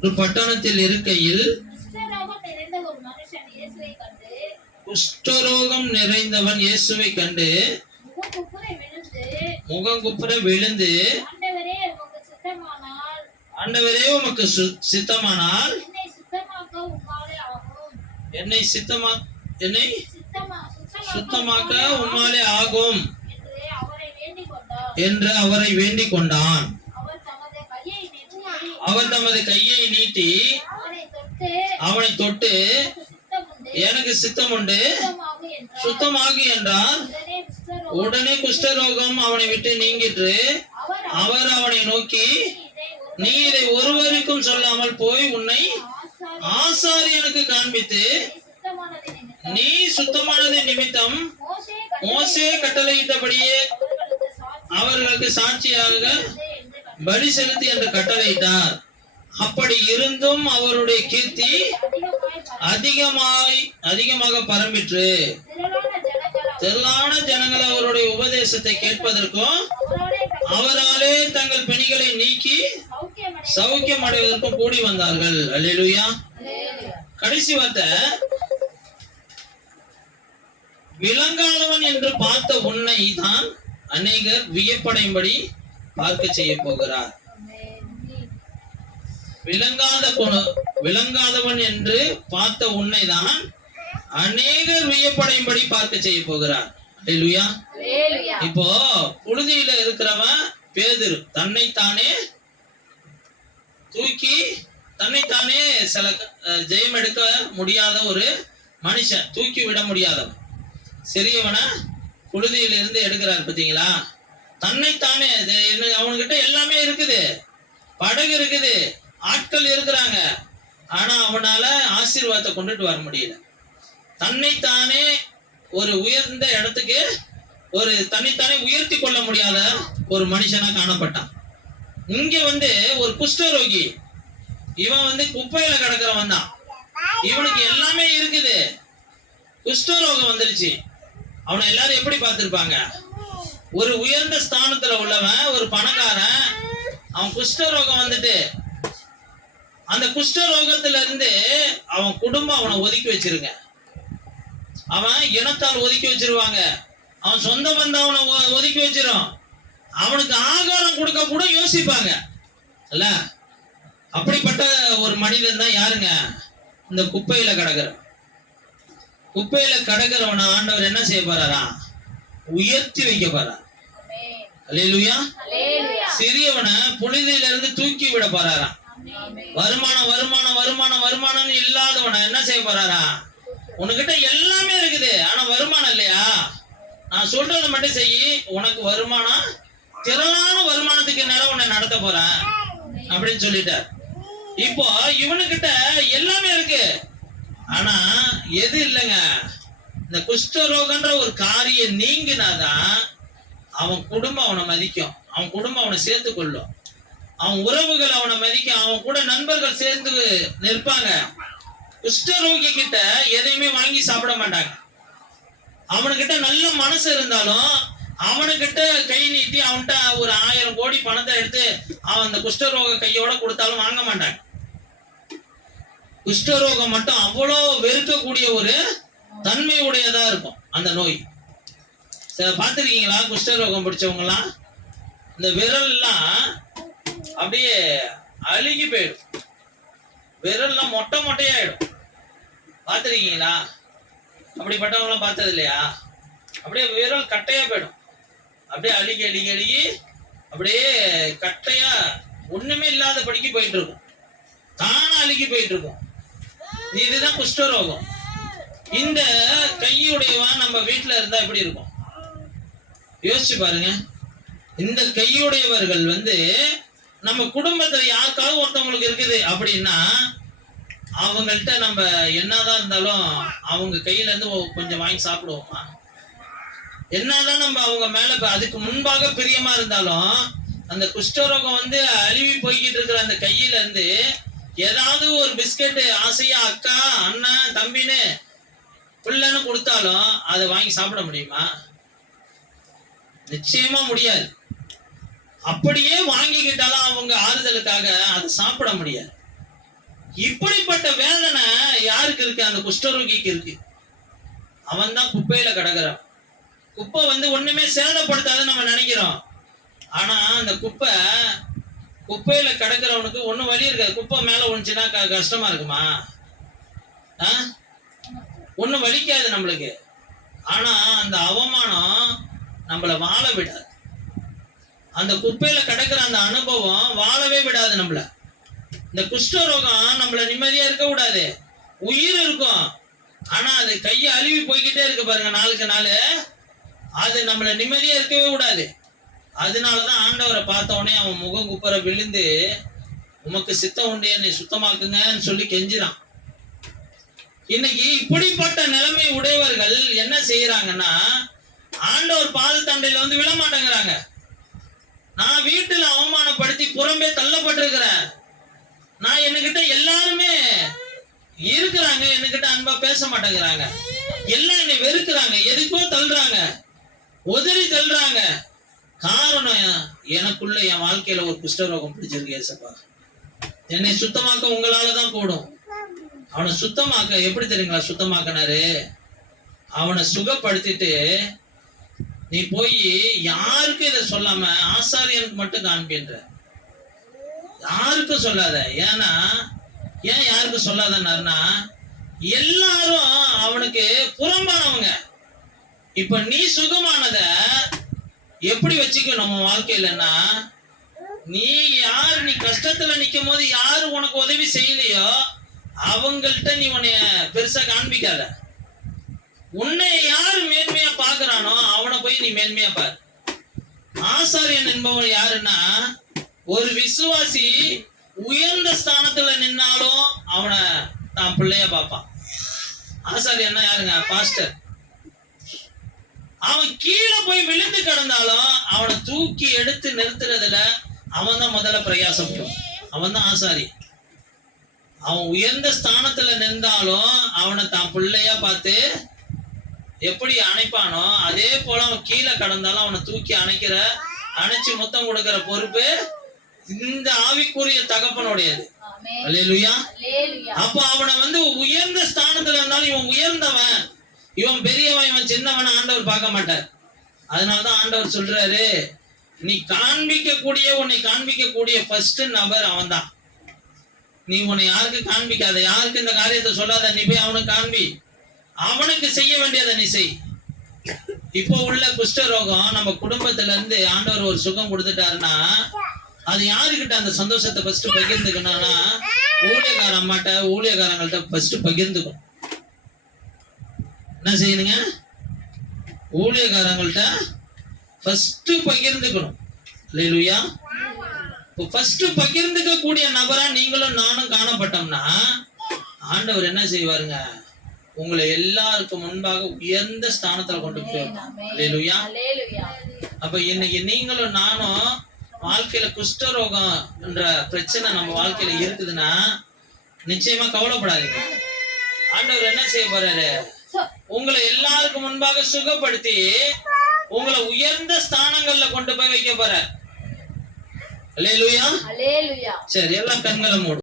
ஒரு பட்டணத்தில் இருக்கையில் குஷ்டரோகம் நிறைந்தவன் இயேசுவை கண்டு முகங்குப்புற விழுந்து, ஆண்டவரே உமக்கு சித்தமானால் என்னை சுத்தமாக்க உம்மாலே ஆகும் என்று அவரை வேண்டிக் கொண்டான். அவர் தமது கையை நீட்டி அவனை தொட்டு, எனக்கு சித்தம் உண்டு, சுத்தமாகு என்றார். உடனே குஷ்டரோகம் அவனை விட்டு நீங்கிற்று. அவர் அவனை நோக்கி, நீ இதை ஒருவருக்கும் சொல்லாமல் போய் உன்னை ஆசாரியனுக்கு காண்பித்து நீ சுத்தமானது நிமித்தம் மோசே கட்டளையிட்டபடியே அவர்களுக்கு சாட்சியாக பலி செலுத்தி என்று கட்டளையிட்டார். அப்படி இருந்தும் அவருடைய கீர்த்தி அதிகமாக பரம்பிற்று. திரளான ஜனங்கள் அவருடைய உபதேசத்தை கேட்பதற்கும் அவராலே தங்கள் பிணிகளை நீக்கி சௌக்கியம் அடைவதற்கும் கூடி வந்தார்கள். அல்லேலூயா. கடைசி வார்த்தை, விளங்காதவன் என்று பார்த்த உன்னை தான் அநேகர் வியப்படையும்படி பார்க்க செய்ய போகிறார். விளங்காதவன் என்று பார்த்த உன்னை தான் அநேகர் வியப்படையும்படி பார்க்க செய்ய போகிறார். அல்லேலூயா. இப்போ புழுதியில இருக்கிறவன் பேதுரு தன்னைத்தானே தூக்கி தன்னைத்தானே சில ஜெயம் எடுக்க முடியாத ஒரு மனுஷன், தூக்கி விட முடியாதவன், சிறியவனை புழுதியில இருந்து எடுக்கிறார். பார்த்தீங்களா? தன்னைத்தானே அவனுக்கிட்ட எல்லாமே இருக்குது, படகு இருக்குது, ஆட்கள் இருக்கிறாங்க, ஆனா அவனால ஆசீர்வாதத்தை கொண்டுட்டு வர முடியல. தன்னைத்தானே ஒரு உயர்ந்த இடத்துக்கு தன்னைத்தானே உயர்த்தி கொள்ள முடியாத ஒரு மனுஷனா காணப்பட்டான். இங்க ஒரு குஷ்டரோகி, இவன் குப்பையில கிடக்கிறவன் தான். இவனுக்கு எல்லாமே இருக்குது, குஷ்டரோகம் வந்துருச்சு. அவனை எல்லாரும் எப்படி பார்த்திருப்பாங்க? ஒரு உயர்ந்த ஸ்தானத்துல உள்ளவன், ஒரு பணக்காரன், அவன் குஷ்டரோகம் வந்துட்டு அந்த குஷ்டரோகத்துல இருந்து அவன் குடும்பம் அவனை ஒதுக்கி வச்சிருங்க, அவன் இனத்தால் ஒதுக்கி வச்சிருவாங்க, அவன் சொந்த பந்தம் அவனை ஒதுக்கி வச்சிரும், அவனுக்கு ஆகாரம் கொடுக்க கூட யோசிப்பாங்க இல்ல. அப்படிப்பட்ட ஒரு மனிதன் தான் யாருங்க? இந்த குப்பையில கடக்கிறவன ஆண்டவர் என்ன செய்ய போறாரா? உயர்த்தி வைக்க போறார். அல்லேலூயா. சிறியவனை புழுதியில இருந்து தூக்கி விட போறாராம். வருமானம் இல்லாதவனை என்ன செய்ய போறாரா? உனக்கிட்ட எல்லாமே இருக்குது, ஆனா வருமானம் இல்லையா? நான் சொல்றதை மட்டும் செய்யி, உனக்கு வருமானம், திரளான வருமானத்துக்கு நேரம் உன்னை நடத்த போறேன் அப்படின்னு சொல்லிட்டார். இப்போ இவனுக்கிட்ட எல்லாமே இருக்கு, ஆனா எது இல்லைங்க? இந்த குஷ்டரோகன்ற ஒரு காரியம் நீங்கினாதான் அவன் குடும்பம் அவனை மதிக்கும், அவன் குடும்பம் அவனை சேர்த்து கொள்ளும், அவன் உறவுகள் அவனை மதிக்கும், அவன் கூட நண்பர்கள் சேர்ந்து நிற்பாங்க. குஷ்டரோகி கிட்ட எதையுமே வாங்கி சாப்பிட மாட்டாங்க. அவனுக்கிட்ட நல்ல மனசு இருந்தாலும் அவனுக்கிட்ட கை நீட்டி அவன்கிட்ட ஒரு 1000 கோடி பணத்தை எடுத்து அவன் அந்த குஷ்டரோக கையோட கொடுத்தாலும் வாங்க மாட்டாங்க. குஷ்டரோகம் மட்டும் அவ்வளோ வெறுக்கக்கூடிய ஒரு தன்மை உடையதா இருக்கும் அந்த நோய். பார்த்துருக்கீங்களா? குஷ்டரோகம் பிடிச்சவங்கலாம் இந்த விரல்லாம் அப்படியே அழுகி போயிடும், விரல்லாம் மொட்டையாயிடும். பார்த்துருக்கீங்களா? அப்படிப்பட்டவங்களாம் பார்த்தது இல்லையா? அப்படியே விரல் கட்டையா போயிடும், அப்படியே அழுகி அப்படியே கட்டையா ஒண்ணுமே இல்லாத படிக்கு போயிட்டு இருக்கும், தானா அழுகி போயிட்டு இருக்கும். இதுதான் குஷ்டரோகம். இந்த கையுடையவன் நம்ம வீட்டுல இருந்தா எப்படி இருக்கும் யோசிச்சு பாருங்க. இந்த கையுடையவர்கள் நம்ம குடும்பத்துல யாருக்காவது ஒருத்தவங்களுக்கு இருக்குது அப்படின்னா அவங்கள்ட்ட நம்ம என்னதான் இருந்தாலும் அவங்க கையில இருந்து கொஞ்சம் வாங்கி சாப்பிடுவோமா? என்னதான் நம்ம அவங்க மேல அதுக்கு முன்பாக பிரியமா இருந்தாலும் அந்த குஷ்டரோகம் அழுவி போய்கிட்டு இருக்கிற அந்த கையில இருந்து ஏதாவது ஒரு பிஸ்கெட் ஆசையா அக்கா அண்ணன் தம்பின்னு பிள்ளைன்னு கொடுத்தாலும் அதை வாங்கி சாப்பிட முடியுமா? நிச்சயமா முடியாது. அப்படியே வாங்கிக்கிட்டாலும் அவங்க ஆறுதலுக்காக அதை சாப்பிட முடியாது. இப்படிப்பட்ட வேதனை யாருக்கு இருக்கு? அந்த குஷ்டரோகிக்கு இருக்கு. அவன் தான் குப்பையில கிடக்குறான். குப்பை ஒண்ணுமே சேதப்படுத்தாதுன்னு நம்ம நினைக்கிறோம். ஆனா அந்த குப்பையில கிடக்குறவனுக்கு ஒண்ணும் வழி இருக்காது. குப்பை மேல ஒழிச்சுன்னா கஷ்டமா இருக்குமா? ஒண்ணும் வலிக்காது நம்மளுக்கு. ஆனா அந்த அவமானம் நம்மள வாழ விடாது. அந்த குப்பையில கிடக்குற அந்த அனுபவம் வாழவே விடாது நம்மள. இந்த குஷ்டரோகம் நம்மள நிம்மதியா இருக்க கூடாது. உயிர் இருக்கும், ஆனா அது கையை அழுவி போய்கிட்டே இருக்கு பாருங்க, நாளுக்கு நாள். அது நம்மள நிம்மதியா இருக்கவே கூடாது. அதனாலதான் ஆண்டவரை பார்த்த உடனே அவன் முகம் குப்புற விழுந்து, உமக்கு சித்தம் உண்டு, என்னை சுத்தமாக்குங்கன்னு சொல்லி கெஞ்சிறான். இன்னைக்கு இப்படிப்பட்ட நிலைமை உடையவர்கள் என்ன செய்யறாங்கன்னா, ஆண்டவர் பாத தண்டையில விழ மாட்டேங்கிறாங்க. நான் வீட்டுல அவமானப்படுத்தி புறம்பே தள்ளப்பட்டிருக்கிறேன். நான் என்கிட்ட எல்லாருமே இருக்கிறாங்க, என்கிட்ட அன்பா பேச மாட்டேங்கிறாங்க. எல்லாம் என்னை வெறுக்கிறாங்க, எதுக்கோ தள்ளுறாங்க, உதறி தள்ளுறாங்க. காரணம், எனக்குள்ள என் வாழ்க்கையில ஒரு குஷ்டரோகம் பிடிச்சிருக்கு ஏசப்பா. என்னை சுத்தமாக்க உங்களாலதான் கூடும். அவனை சுத்தமாக்க எப்படி தெரியுங்களா சுத்தமாக்கினாரு? அவனை சுகப்படுத்திட்டு, நீ போய் யாருக்கும் இதை சொல்லாம ஆசாரியனுக்கு மட்டும் காண்பின்ற, யாருக்கும் சொல்லாத. ஏன் யாருக்கும் சொல்லாதன்னாருன்னா, எல்லாரும் அவனுக்கு புறம்பானவங்க. இப்ப நீ சுகமானத எப்படி வச்சுக்கணும் நம்ம வாழ்க்கையிலன்னா, நீ கஷ்டத்துல நிக்கும் போது யாரு உனக்கு உதவி செய்யலையோ அவங்கள்ட்ட நீ உன்னைய பெருசா காண்பிக்காத. உன்னை யாரு மேன்மையா பாக்குறானோ அவனை போய் நீ மேன்மையா பாரு. ஆசாரியன் என்பவன் யாருன்னா, ஒரு விசுவாசி உயர்ந்த ஸ்தானத்துல நின்னாலும் அவனை தான் பிள்ளைய பார்ப்பான். ஆசாரியன்னா யாருங்க? பாஸ்டர். அவன் கீழே போய் விழுந்து கிடந்தாலும் அவனை தூக்கி எடுத்து நிறுத்துறதுல அவன் தான் முதல்ல பிரயாசப்படும். அவன் தான் ஆசாரி. அவன் உயர்ந்த ஸ்தானத்துல நின்றாலும் அவனை தான் பிள்ளையா பார்த்து எப்படி அணைப்பானோ அதே போல அவன் கீழே கடந்தாலும் அவனை தூக்கி அணைச்சு முத்தம் கொடுக்கிற பொறுப்பு இந்த ஆவிக்குரிய தகப்பனுடையது. அல்லேலூயா. அப்ப அவனை உயர்ந்த ஸ்தானத்துல இருந்தாலும் இவன் உயர்ந்தவன், இவன் பெரியவன், இவன் சின்னவன் ஆண்டவர் பார்க்க மாட்டார். அதனாலதான் ஆண்டவர் சொல்றாரு, நீ உன்னை காண்பிக்கக்கூடிய ஃபர்ஸ்ட் நபர் அவன் தான். நீ உன்னை யாருக்கு காண்பிக்காத, யாருக்கு இந்த காரியத்தை சொல்லாத. நீ போய் அவனுக்கு காண்பி, அவனுக்கு செய்ய வேண்டியதை நீ செய். இப்போ உள்ள குஷ்டரோகம் நம்ம குடும்பத்துல இருந்து ஆண்டவர் ஒரு சுகம் கொடுத்துட்டாருன்னா, அது யாருக்கிட்ட அந்த சந்தோஷத்தை ஃபர்ஸ்ட் பகிர்ந்துக்கணும்னா, ஊழியக்கார அம்மாட்ட ஊழியக்காரங்கள்ட்ட ஃபர்ஸ்ட் பகிர்ந்துக்கணும். என்ன செய்யணுங்க? ஊழியக்காரங்கள்ட்ட ஃபர்ஸ்ட் பகிர்ந்துக்கணும். அல்லேலூயா. இப்போ ஃபர்ஸ்ட் பகிர்ந்துக்க கூடிய நபரா நீங்களும் நானும் காணப்பட்டோம்னா ஆண்டவர் என்ன செய்வாருங்க? உங்களை எல்லாருக்கும் முன்பாக உயர்ந்த ஸ்தானத்துல கொண்டு போயிருக்கோம். அல்லேலூயா. அப்ப இன்னைக்கு நீங்களும் நானும் வாழ்க்கையில குஷ்டரோகம் என்ற பிரச்சனை நம்ம வாழ்க்கையில இருக்குதுன்னா நிச்சயமா கவலைப்படாதீங்க. ஆண்டவர் என்ன செய்ய போறாரு? உங்களை எல்லாருக்கும் முன்பாக சுகப்படுத்தி உங்களை உயர்ந்த ஸ்தானங்கள்ல கொண்டு போய் வைக்க போறார். அல்லேலூயா. சரி, எல்லாம் கண்களை மூடு.